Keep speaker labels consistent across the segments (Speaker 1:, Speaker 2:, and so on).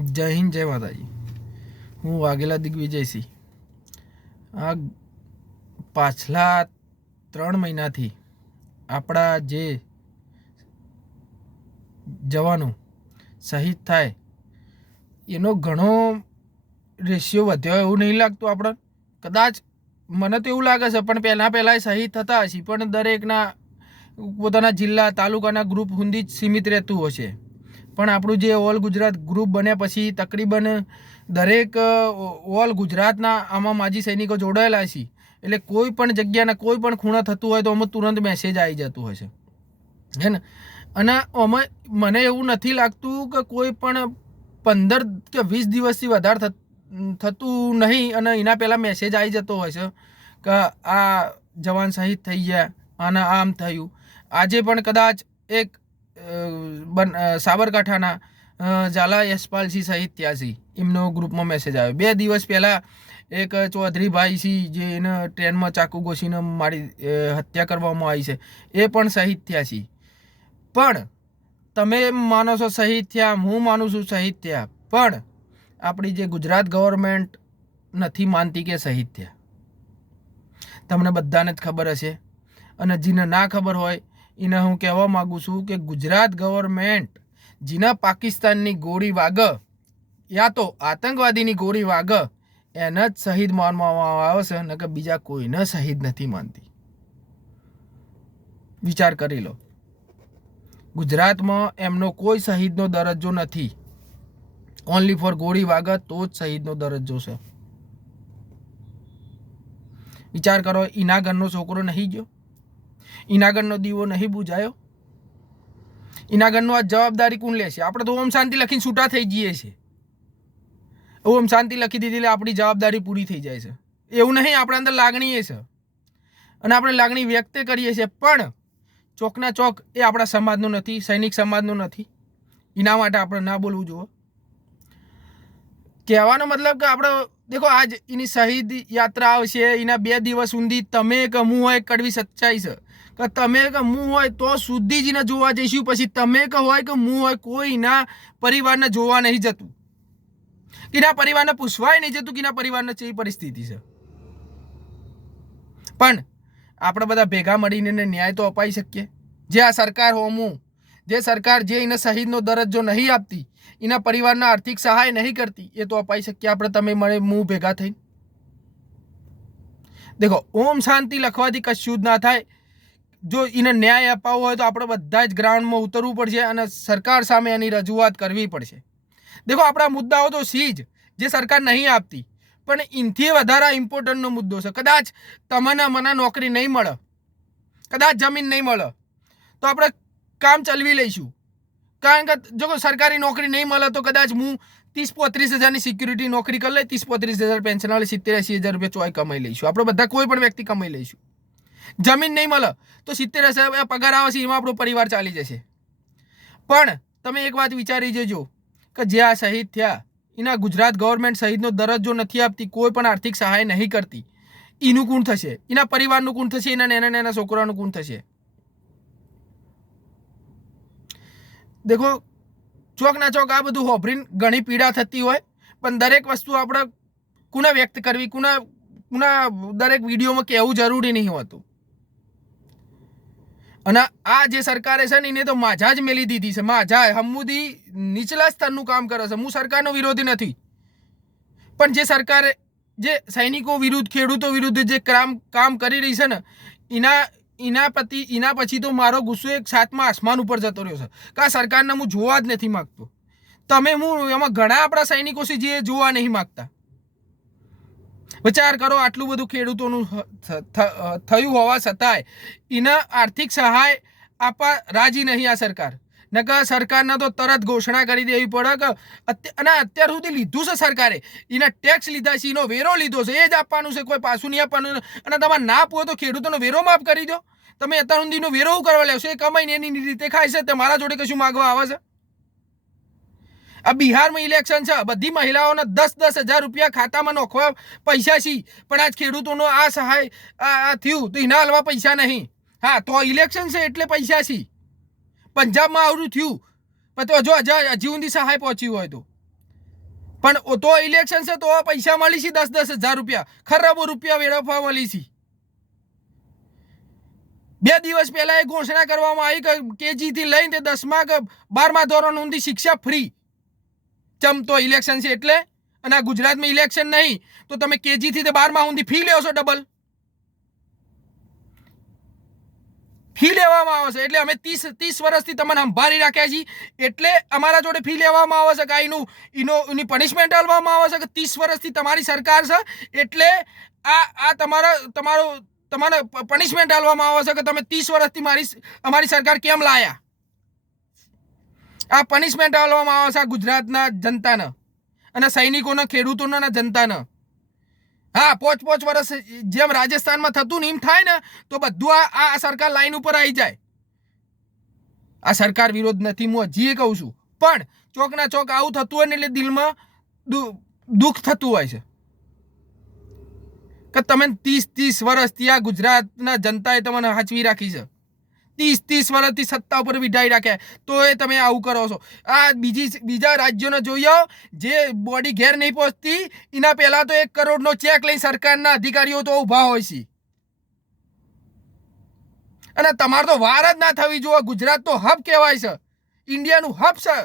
Speaker 1: જય હિન્દ, જય માતાજી. હું વાઘેલા દિગ્વિજયસિંહ. આ પાછલા ત્રણ મહિનાથી આપણા જે જવાનો શહીદ થાય, એનો ઘણો રેશિયો વધ્યો એવું નહીં લાગતું આપણને. કદાચ મને તો એવું લાગે છે, પણ પહેલાં પહેલાં શહીદ થતા હશે, પણ દરેકના પોતાના જિલ્લા, તાલુકાના ગ્રુપ સુધી જ સીમિત રહેતું હશે. પણ આપણું જે ઓલ ગુજરાત ગ્રુપ બન્યા પછી તકરીબન દરેક ઓલ ગુજરાતના આમાં માજી સૈનિકો જોડાયેલા છે. એટલે કોઈ પણ જગ્યાના કોઈ પણ ખૂણા થતું હોય તો અમે તુરંત મેસેજ આવી જતું હશે હે ને? અને અમે, મને એવું નથી લાગતું કે કોઈ પણ પંદર કે વીસ દિવસથી વધારે થત- નહીં અને એના પહેલાં મેસેજ આવી જતો હોય છે કે આ જવાન શહીદ થઈ ગયા, આના આમ થયું. આજે પણ કદાચ એક સાબરકાંઠાના ઝાલા યશપાલસિંહ સહિત થયા એમનો ગ્રુપમાં મેસેજ આવ્યો. બે દિવસ પહેલાં એક ચૌધરીભાઈ સી જે એને ટ્રેનમાં ચાકુ ઘોસીને મારી હત્યા કરવામાં આવી છે, એ પણ શહીદ થયા છે પણ તમે માનો છો શહીદ થયા, હું માનું છું શહીદ થયા, પણ આપણી જે ગુજરાત ગવર્મેન્ટ નથી માનતી કે શહીદ થયા. તમને બધાને જ ખબર હશે. અને જેને ના ખબર હોય એને હું કહેવા માગું છું કે ગુજરાત ગવર્મેન્ટ જેના પાકિસ્તાનની ગોળી વાગ યા તો આતંકવાદીની ગોળી વાગ એને જ શહીદ માનવામાં આવે છે કે બીજા કોઈને શહીદ નથી માનતી. વિચાર કરી લો. ગુજરાતમાં એમનો કોઈ શહીદનો દરજ્જો નથી. ઓનલી ફોર ગોળી વાગત તો જ શહીદનો દરજ્જો છે. વિચાર કરો, ઈનાગરનો છોકરો નહીં ગયો? ઈનાગરનો દીવો નહીં બુજાયો? ઇનાગરનો આ જવાબદારી કોણ લેશે આપણે તો ઓમ શાંતિ લખીને છૂટા થઈ જઈએ છીએ. ઓમ શાંતિ લખી દીધી એટલે આપણી જવાબદારી પૂરી થઈ જાય છે. એવું નહીં, આપણા અંદર લાગણી એ છે. અને આપણે લાગણી વ્યક્ત કરીએ છીએ, પણ ચોકના ચોક એ આપણા સમાજનો નથી, સૈનિક સમાજનો નથી. એના માટે આપણે ના બોલવું જોઈએ કહેવાનો મતલબ કે આપણે, દેખો, આજ એની શહીદ યાત્રા આવશે, એના બે દિવસ સુધી તમે કે હું હોય, કડવી સચ્ચાઈ છે. કે તમે કે હું હોય તો જ જોવા જઈશું, પછી તમે કે હોય કે હું હોય, કોઈના પરિવારને જોવા નહીં જતું. કિના પરિવારને પૂછવાય નહીં જતું, કિના પરિવારને કેવી પરિસ્થિતિ છે. પણ આપણે બધા ભેગા મળીને ન્યાય તો અપાઈ શકીએ. જે આ સરકાર હોમું જે સરકાર જે એને શહીદનો દરજ્જો નહીં આપતી, એના પરિવારના આર્થિક સહાય નહીં કરતી, એ તો અપાઈ શકીએ. આપણે તમે મળે મું ભેગા થઈ દેખો, ઓમ શાંતિ લખવાથી કશું જ ના થાય. જો એને ન્યાય અપાવવો હોય તો આપણે બધા જ ગ્રાઉન્ડમાં ઉતરવું પડશે અને સરકાર સામે એની રજૂઆત કરવી પડશે. દેખો, આપણા મુદ્દાઓ તો સી જ, જે સરકાર નહીં આપતી. પણ એનથી વધારે ઇમ્પોર્ટન્ટનો મુદ્દો છે. કદાચ તમને મને નોકરી નહીં મળે, કદાચ જમીન નહીં મળે, તો આપણે કામ ચલવી લઈશું. કારણ કે જો સરકારી નોકરી નહીં મળે તો કદાચ હું ત્રીસ પોત્રીસ હજારની સિક્યુરિટી નોકરી કરી લઈ ત્રીસ પોત્રીસ હજાર પેન્શન વાળી સિત્તેર એસી હજાર રૂપિયા ચોય કમાઈ લઈશું. આપણે બધા કોઈ પણ વ્યક્તિ કમાઈ લઈશું. જમીન નહીં મળે, તો સિત્તેર હજાર પગાર આવશે એમાં આપણો પરિવાર ચાલી જશે. પણ તમે એક વાત વિચારી જજો કે જે આ શહીદ થયા, એના ગુજરાત ગવર્મેન્ટ શહીદનો દરજ્જો નથી આપતી, કોઈ પણ આર્થિક સહાય નહીં કરતી. એનું કોણ થશે? એના પરિવારનું કોણ થશે? એના નાના નાના છોકરાનું કોણ થશે? દેખો, ચોક ના ચોક આ બધું હોભરીને ઘણી પીડા થતી હોય, પણ દરેક વસ્તુ આપણે કુના વ્યક્ત કરવી, કુના કુના દરેક વિડીયોમાં કહેવું જરૂરી નહીં હોતું. અને આ જે સરકારે છે ને, એને તો માઝા જ મેલી દીધી છે. માઝા હમુદી નીચલા સ્તરનું કામ કરે છે. હું સરકારનો વિરોધી નથી. પણ જે સરકારે, જે સૈનિકો વિરુદ્ધ, ખેડૂતો વિરુદ્ધ જે કામ કામ કરી રહી છે ને, એના એના પતિ, એના પછી તો મારો ગુસ્સો એક સાતમાં આસમાન ઉપર જતો રહ્યો છે. કા સરકારને હું જોવા જ નથી માગતો. તમે હું, એમાં ઘણા આપણા સૈનિકો છે જે જોવા નહીં માગતા. વિચાર કરો, આટલું બધું ખેડૂતોનું થયું હોવા છતાંય એના આર્થિક સહાય આપવા રાજી નહીં આ સરકાર. નકર સરકારને તો તરત ઘોષણા કરી દેવી પડે કે અને અત્યાર સુધી લીધું છે સરકારે. એના ટેક્સ લીધા છે, એનો વેરો લીધો છે, એ જ આપવાનું છે, કોઈ પાછું નહીં આપવાનું અને તમારે ના આપવું તો ખેડૂતોનો વેરો માફ કરી દો. તમે અત્યાર સુધીનો વેરો કરવા લેશો એ કમાઈને એની રીતે ખાય છે, તે મારા જોડે કશું માગવા આવે છે? આ બિહારમાં ઇલેક્શન છે. બધી મહિલાઓને દસ દસ હજાર રૂપિયા ખાતામાં નોખવા પૈસા છે. પણ આજ ખેડૂતોનો આ સહાય, આ થયું તો એના હલવા પૈસા નહીં. હા, તો ઇલેક્શન છે એટલે પૈસા છે. પંજાબમાં આવડું થયું. પણ તો જો હજી હજી સુધી સહાય પહોંચી હોય તો. પણ તો ઇલેક્શન છે તો પૈસા મળી છે દસ દસ હજાર રૂપિયા. ખરાબો રૂપિયા વેડફવા મળી છે. બે દિવસ પહેલા એ ઘોષણા કરવામાં આવી કે કેજીથી લઈને તે દસમા કે બારમા ધોરણ સુધી શિક્ષા ફ્રી. ચમ તો ઇલેક્શન છે એટલે? અને આ ગુજરાતમાં ઇલેક્શન નહીં, તો તમે કેજીથી તે બારમાં સુધી ફી લેવો છો ડબલ ફી લેવામાં આવે છે એટલે અમે ત્રીસ ત્રીસ વર્ષથી તમને સંભાળી રાખ્યા છીએ. એટલે અમારા જોડે ફી લેવામાં આવે છે કે એનું, એનો, એની પનિશમેન્ટ આપવામાં આવે છે કે ત્રીસ વર્ષથી તમારી સરકાર છે, એટલે આ આ તમારા, તમારો, તમારે પનિશમેન્ટ આપવામાં આવે છે કે તમે ત્રીસ વર્ષથી મારી અમારી સરકાર કેમ લાયા? આ પનિશમેન્ટ આપવામાં આવે છે ગુજરાતના જનતાને અને સૈનિકોને, ખેડૂતોને અને જનતાને. હા, પોચ પોચ વર્ષ જેમ રાજસ્થાનમાં થતું ને એમ થાય ને, તો બધું આ સરકાર લાઈન ઉપર આવી જાય. આ સરકાર વિરોધ નથી, હું હજી કહું છું. પણ ચોકના ચોક આવું થતું હોય ને એટલે દિલમાં દુઃખ થતું હોય છે. કે તમે ત્રીસ ત્રીસ વર્ષથી આ ગુજરાતના જનતાએ તમને હાચવી રાખી છે. ત્રીસ ત્રીસ વર્ષથી સત્તા ઉપર વિઢાઈ રાખે. તો એ તમે આવું કરો છો. આ બીજી બીજા રાજ્યોને જોઈ આવો. જે બોડી ઘેર નહીં પહોંચતી, એના પહેલાં તો એક કરોડનો ચેક લઈ સરકારના અધિકારીઓ તો ઊભા હોય છે. અને તમારે તો વાર જ ના થવી જોઈએ. ગુજરાત તો હબ કહેવાય છે. ઇન્ડિયાનું હબ છે.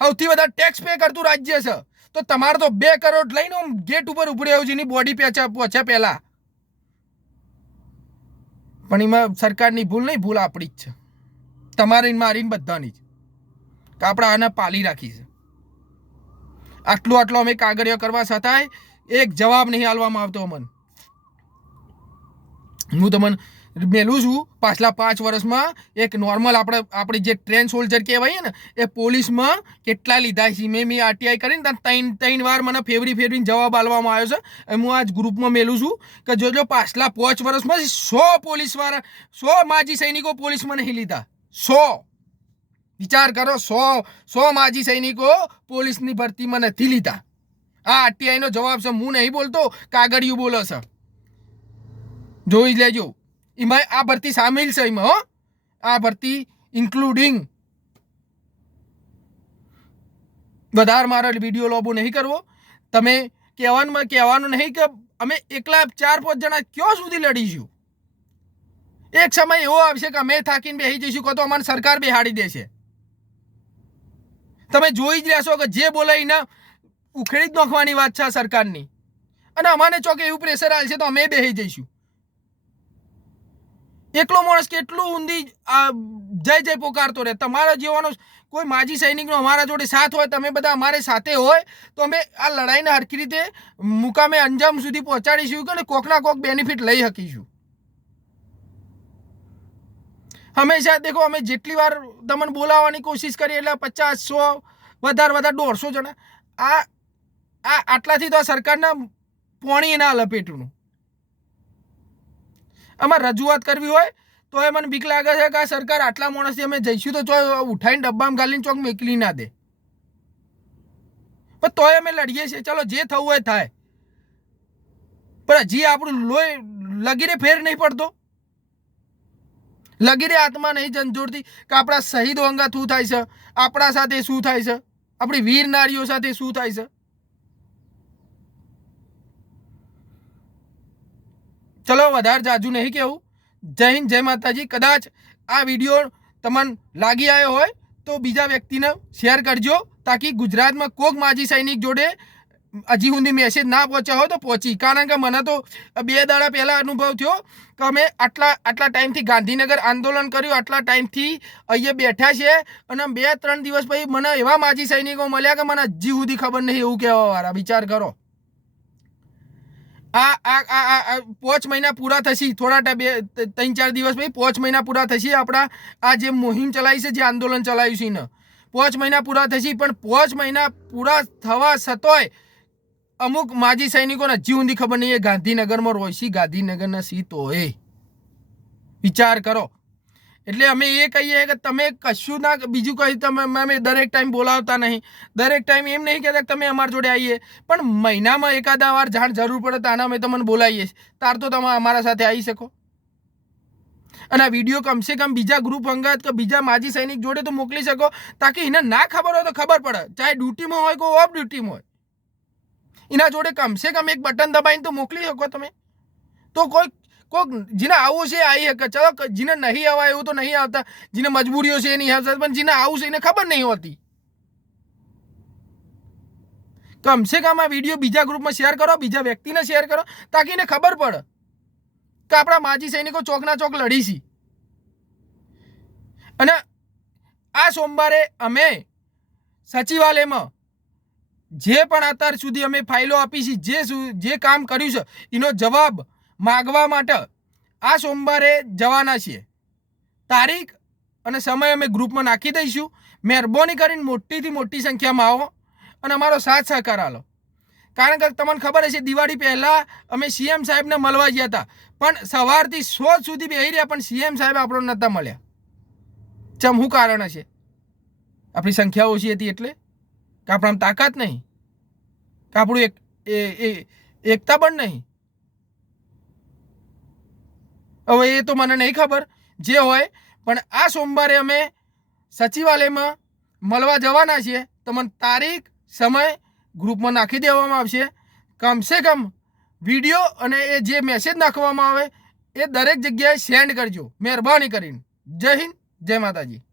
Speaker 1: સૌથી વધારે ટેક્સ પે કરતું રાજ્ય છે. તો તમારે તો બે કરોડ લઈને ગેટ ઉપર ઉભરી આવ્યું છે. એની બોડી પહોંચ્યા પહોંચ્યા પહેલા. પણ એમાં સરકારની ભૂલ નહીં, ભૂલ આપણી જ છે. તમારી મારી બધાની જ. કે આપણે આને પાલી રાખી છે. આટલું આટલો અમે કાગળિયો કરવા છતાંય એક જવાબ નહીં હાલવામાં આવતો મન હું તમને મેલું છું. પાછલા પાંચ વર્ષમાં એક નોર્મલ આપણે, આપણી જે ટ્રેન સોલ્જર કહેવાય ને, એ પોલીસમાં કેટલા લીધા છે. મેં મેં આરટીઆઈ કરીને ત્યાં ત્રણ ત્રણ વાર મને ફેવરી ફેવરીને જવાબ આલવામાં આવ્યો છે. હું આજ ગ્રુપમાં મેલું છું કે જોજો પાછલા પાંચ વર્ષમાં સો પોલીસવાળા, સો માજી સૈનિકો પોલીસમાં નહીં લીધા. સો. વિચાર કરો, સો સો માજી સૈનિકો પોલીસની ભરતીમાં નથી લીધા. આ આરટીઆઈનો જવાબ છે. હું નહીં બોલતો, કાગળિયું બોલો છે. જોઈ લેજો. એમાં આ ભરતી સામેલ છે એમાં, હો. આ ભરતી ઇન્ક્લુડિંગ વધારે મારો વીડિયો લોબો નહીં કરવો. તમે કહેવાનું કહેવાનું નહીં કે અમે એકલા ચાર, પાંચ જણા ક્યાં સુધી લડીશું? એક સમય એવો આવશે કે અમે થાકીને બેસી જઈશું કહો તો અમારે સરકાર બેહાડી દેશે. તમે જોઈ જ રહેશો કે જે બોલે એને ઉખેડી જ નાખવાની વાત છે સરકારની. અને અમાને ચોકે એવું પ્રેશર આવશે તો અમે બેસી જઈશું. એકલો માણસ કેટલું ઊંધી જય જય પોકારતો રહે. તમારા જેવાનો કોઈ માજી સૈનિકનો અમારા જોડે સાથ હોય, તમે બધા અમારે સાથે હોય, તો અમે આ લડાઈને હરખી રીતે મુકામે અંજામ સુધી પહોંચાડીશું કે કોકના કોક બેનિફિટ લઈ શકીશું. હંમેશા દેખો, અમે જેટલી વાર તમને બોલાવવાની કોશિશ કરીએ એટલે પચાસ, સો, વધારે વધારે દોઢસો જણા, આ આ આટલાથી તો આ સરકારના પોણી એના લપેટનું. આમાં રજૂઆત કરવી હોય તો એ મને બીક લાગે છે કે આ સરકાર આટલા માણસથી અમે જઈશું તો ચો ઉઠાઈને ડબ્બામાં ગાલીને ચોક મોકલી ના દે. પણ તોય અમે લડીએ છીએ. ચલો, જે થવું હોય થાય. પણ હજી આપણું લોહી લગીરે ફેર નહીં પડતો. લગીરે આત્મા નહીં ઝંઝોડતી કે આપણા શહીદો અંગા શું થાય છે? આપણા સાથે શું થાય છે? આપણી વીર નારીઓ સાથે શું થાય છે? ચલો વધારે જાજુ નહીં કેવું જય હિન્દ, જય માતાજી. કદાચ આ વીડિયો તમને લાગી આવ્યો હોય તો બીજા વ્યક્તિને શેર કરજો તાકી ગુજરાતમાં કોક માજી સૈનિક જોડે હજી સુધી મેસેજ ના પહોંચ્યા હોય તો પહોંચી. કારણ કે મને તો બે દાડા પહેલાં અનુભવ થયો કે અમે આટલા આટલા ટાઈમથી ગાંધીનગર આંદોલન કર્યું, આટલા ટાઈમથી અહીંયા બેઠા છે અને બે, ત્રણ દિવસ પછી મને એવા માજી સૈનિકો મળ્યા કે મને હજી સુધી ખબર નહીં એવું કહેવાવાળા. વિચાર કરો. આ આ આ પાંચ મહિના પૂરા થશે. થોડા બે ત્રણ, ચાર દિવસ પછી પાંચ મહિના પૂરા થશે આપણા આ જે મુહિમ ચલાવી છે, જે આંદોલન ચલાવ્યું છે ને. પાંચ મહિના પૂરા થશે, પણ પાંચ મહિના પૂરા થવા છતોય અમુક માજી સૈનિકોને હજી ઊંધી ખબર નહીં એ ગાંધીનગરમાં રોયસી ગાંધીનગરના સીતો એ વિચાર કરો. એટલે અમે એ કહીએ કે તમે કશું ના બીજું કહી તમે અમે દરેક ટાઈમ બોલાવતા નહીં. દરેક ટાઈમ એમ નહીં કહેતા તમે અમારા જોડે આવીએ. પણ મહિનામાં એકાદા વાર જાણ જરૂર પડે તો અમે તમને બોલાવીએ તાર તો તમે અમારા સાથે આવી શકો. અને આ વીડિયો કમસે કમ બીજા ગ્રુપ અંગત કે બીજા માજી સૈનિક જોડે તો મોકલી શકો, તાકી એને ના ખબર હોય તો ખબર પડે. ચાહે ડ્યુટીમાં હોય કે ઓફ ડ્યુટીમાં હોય. એના જોડે કમસે કમ એક બટન દબાવીને તો મોકલી શકો તમે. તો કોઈ કોઈક જેને આવું છે આવી શકે ચલો જેને નહીં આવવા એવું તો નહીં આવતા. જેને મજબૂરીઓ છે એ નહીં આવતા પણ જેને આવું છે એને ખબર નહીં હોતી. કમસે કમ આ વીડિયો બીજા ગ્રુપમાં શેર કરો, બીજા વ્યક્તિને શેર કરો, તાકી એને ખબર પડે કે આપણા માજી સૈનિકો ચોકના ચોક લડી છે. અને આ સોમવારે અમે સચિવાલયમાં જે પણ અત્યાર સુધી અમે ફાઇલો આપી છે, જે જે કામ કર્યું છે, એનો જવાબ માગવા માટે આ સોમવારે જવાના છીએ. તારીખ અને સમય અમે ગ્રુપમાં નાખી દઈશું. મહેરબાની કરીને મોટીથી મોટી સંખ્યામાં આવો અને અમારો સાથ સહકાર આલો. કારણ કે તમને ખબર હશે, દિવાળી પહેલાં અમે સીએમ સાહેબને મળવા ગયા હતા. પણ સવારથી સો સુધી બેહી રહ્યા, પણ સીએમ સાહેબ આપણને નહોતા મળ્યા. ચમ શું કારણ હશે? આપણી સંખ્યા ઓછી હતી એટલે? કે આપણામાં તાકાત નહીં? કે આપણું એક એકતા પણ નહીં? હવે એ તો મને નહીં ખબર જે હોય, પણ આ સોમવારે અમે સચિવાલયમાં મળવા જવાના છીએ તમને તારીખ, સમય ગ્રુપમાં નાખી દેવામાં આવશે. કમસે કમ વીડિયો અને એ જે મેસેજ નાખવામાં આવે, એ દરેક જગ્યાએ સેન્ડ કરજો. મહેરબાની કરીને. જય હિન્દ, જય માતાજી.